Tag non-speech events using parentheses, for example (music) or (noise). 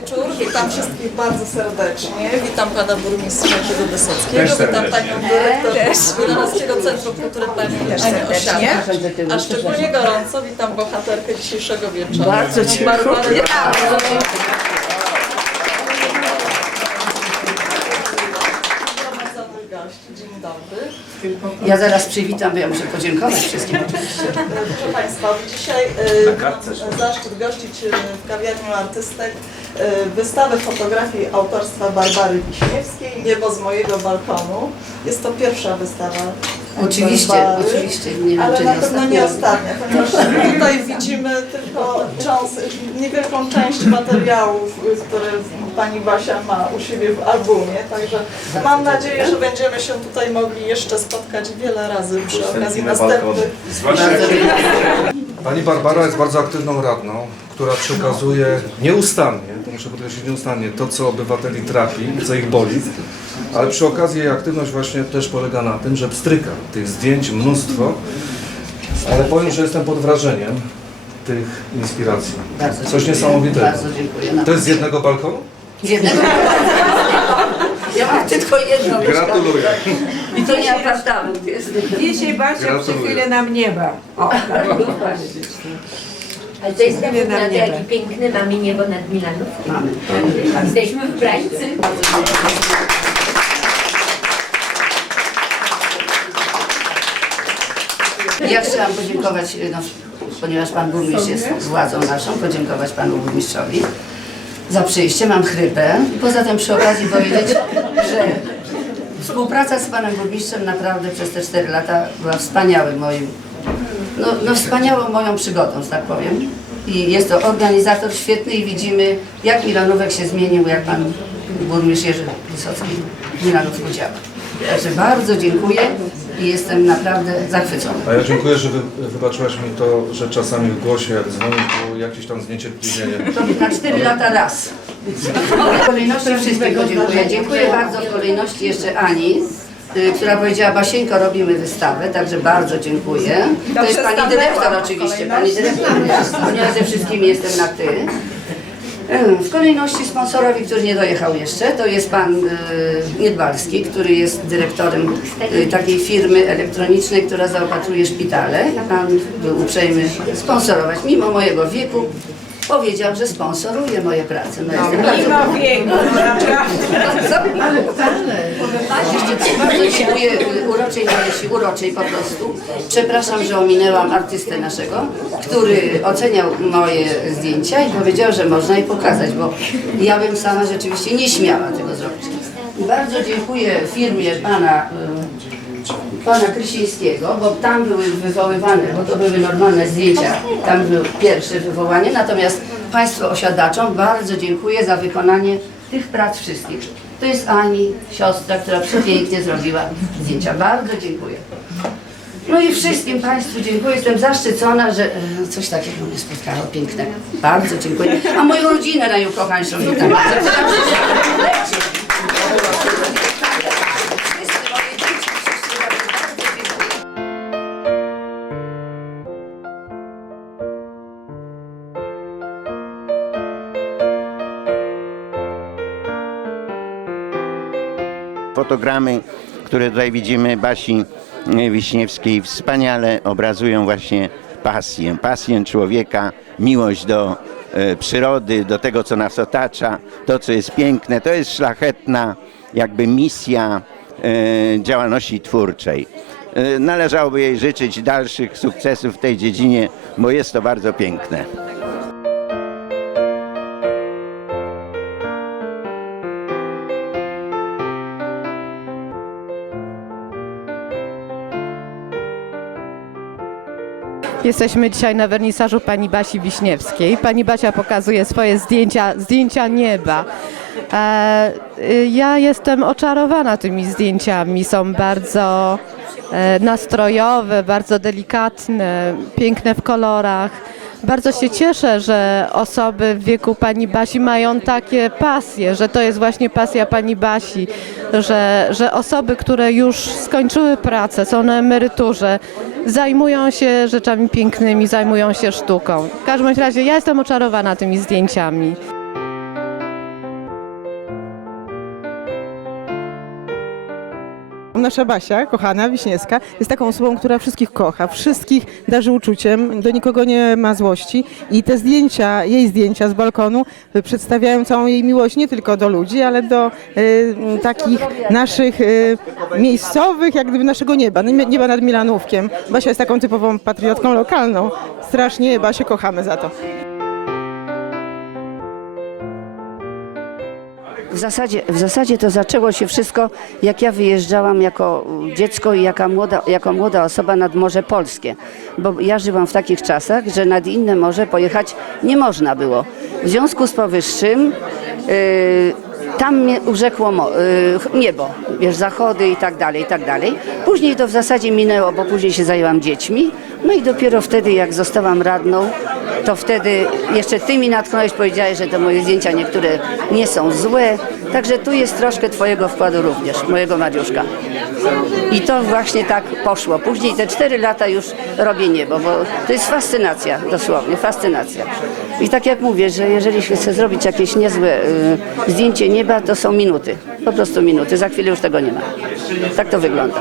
wieczór. Witam wszystkich bardzo serdecznie. Witam pana burmistrza Jerzego Wysockiego. Witam panią dyrektor Wilanowskiego Centrum Kultury pani Anię. A szczególnie gorąco witam bohaterkę dzisiejszego wieczoru. Bardzo panią dziękuję. Barbarę Dzień dobry. Ja zaraz przywitam, bo ja muszę podziękować wszystkim. (laughs) Proszę Państwa, dzisiaj y, mam zaszczyt gościć y, w kawiarni artystek y, wystawę fotografii autorstwa Barbary Wiśniewskiej Niebo z mojego balkonu. Jest to pierwsza wystawa Oczywiście, Barbary, oczywiście, nie wiem, ale czy na nie pewno nie ostatnia. ponieważ (laughs) tutaj widzimy tylko cząst, niewielką część materiałów, które Pani Basia ma u siebie w albumie, także mam nadzieję, że będziemy się tutaj mogli jeszcze spotkać wiele razy przy okazji następnych. Pani Barbara jest bardzo aktywną radną, która przekazuje nieustannie, to muszę podkreślić nieustannie, to co obywateli trapi, co ich boli, ale przy okazji jej aktywność właśnie też polega na tym, że pstryka tych zdjęć mnóstwo, ale powiem, że jestem pod wrażeniem tych inspiracji. Bardzo Coś dziękuję. niesamowitego. Bardzo dziękuję. To jest z jednego balkonu? Z jednego. Ja mam tylko jedno mieszkanie. Gratuluję. I to nie apartament jest. Dzisiaj Basia przychylę nam nieba. O, tak. Ale to jest dowód na jaki piękny mamy niebo nad Milanów. Mamy. Jesteśmy w Brańcy. Ja chciałam podziękować, no, ponieważ Pan Burmistrz jest władzą naszą, podziękować Panu Burmistrzowi za przyjście. Mam chrypę. Poza tym przy okazji powiedzieć, że współpraca z Panem Burmistrzem naprawdę przez te 4 lata była wspaniałym moim, no, no wspaniałą moją przygodą, że tak powiem. I jest to organizator świetny i widzimy, jak Milanówek się zmienił, jak Pan Burmistrz Jerzy Wysocki Milanówku działa. Także bardzo dziękuję i jestem naprawdę zachwycona. A ja dziękuję, że wy, wybaczyłaś mi to, że czasami w głosie jak dzwonisz, było jakieś tam zniecierpliwienie. Na 4 lata raz. W kolejności wszystkiego dziękuję. Dziękuję bardzo w kolejności jeszcze Ani, y, która powiedziała Basieńko robimy wystawę, także bardzo dziękuję. To jest pani dyrektor oczywiście, pani dyrektor ponieważ ze wszystkimi jestem na ty. W kolejności sponsorowi, który nie dojechał jeszcze, to jest pan y, Niedbalski, który jest dyrektorem y, takiej firmy elektronicznej, która zaopatruje szpitale. Pan był uprzejmy sponsorować, mimo mojego wieku. Powiedział, że sponsoruje moje prace. No, jestem bardzo Mimo wieku, Jeszcze tak bardzo dziękuję uroczej Marysi, uroczej po prostu. Przepraszam, że ominęłam artystę naszego, który oceniał moje zdjęcia i powiedział, że można je pokazać, bo ja bym sama rzeczywiście nie śmiała tego zrobić. Bardzo dziękuję firmie pana, y, pana Krysińskiego, bo tam były wywoływane, bo to były normalne zdjęcia, tam było pierwsze wywołanie, natomiast Państwu osiadaczom bardzo dziękuję za wykonanie tych prac wszystkich. To jest Ani, siostra, która przepięknie zrobiła zdjęcia. Bardzo dziękuję. No i wszystkim Państwu dziękuję. Jestem zaszczycona, że e, coś takiego mnie spotkało pięknego. Bardzo dziękuję. A moją rodzinę najukochańszą witam. Fotogramy, które tutaj widzimy Basi e, Wiśniewskiej wspaniale obrazują właśnie pasję, pasję człowieka, miłość do e, przyrody, do tego, co nas otacza, to, co jest piękne. To jest szlachetna jakby misja e, działalności twórczej. Należałoby jej życzyć dalszych sukcesów w tej dziedzinie, bo jest to bardzo piękne. Jesteśmy dzisiaj na wernisażu pani Basi Wiśniewskiej. Pani Basia pokazuje swoje zdjęcia, zdjęcia nieba. E, y, ja jestem oczarowana tymi zdjęciami. Są bardzo e, nastrojowe, bardzo delikatne, piękne w kolorach. Bardzo się cieszę, że osoby w wieku pani Basi mają takie pasje, że to jest właśnie pasja pani Basi, że, że osoby, które już skończyły pracę, są na emeryturze, zajmują się rzeczami pięknymi, zajmują się sztuką. W każdym razie ja jestem oczarowana tymi zdjęciami. Nasza Basia, kochana, Wiśniewska, jest taką osobą, która wszystkich kocha, wszystkich darzy uczuciem, do nikogo nie ma złości i te zdjęcia, jej zdjęcia z balkonu przedstawiają całą jej miłość nie tylko do ludzi, ale do y, takich naszych y, miejscowych, jak gdyby naszego nieba, nie- nieba nad Milanówkiem. Basia jest taką typową patriotką lokalną. Strasznie Basię kochamy za to. W zasadzie, w zasadzie to zaczęło się wszystko, jak ja wyjeżdżałam jako dziecko i młoda, jako młoda osoba nad Morze Polskie. Bo ja żyłam w takich czasach, że nad inne morze pojechać nie można było. W związku z powyższym yy, tam mnie urzekło yy, niebo, wiesz, zachody i tak dalej, i tak dalej. Później to w zasadzie minęło, bo później się zajęłam dziećmi. No i dopiero wtedy, jak zostałam radną, to wtedy jeszcze ty mi natknąłeś, powiedziałeś, że te moje zdjęcia niektóre nie są złe. Także tu jest troszkę twojego wkładu również, mojego Mariuszka. I to właśnie tak poszło. Później te cztery lata już robię niebo, bo to jest fascynacja, dosłownie, fascynacja. I tak jak mówię, że jeżeli chce zrobić jakieś niezłe y, zdjęcie nieba, to są minuty, po prostu minuty. Za chwilę już tego nie ma. Tak to wygląda.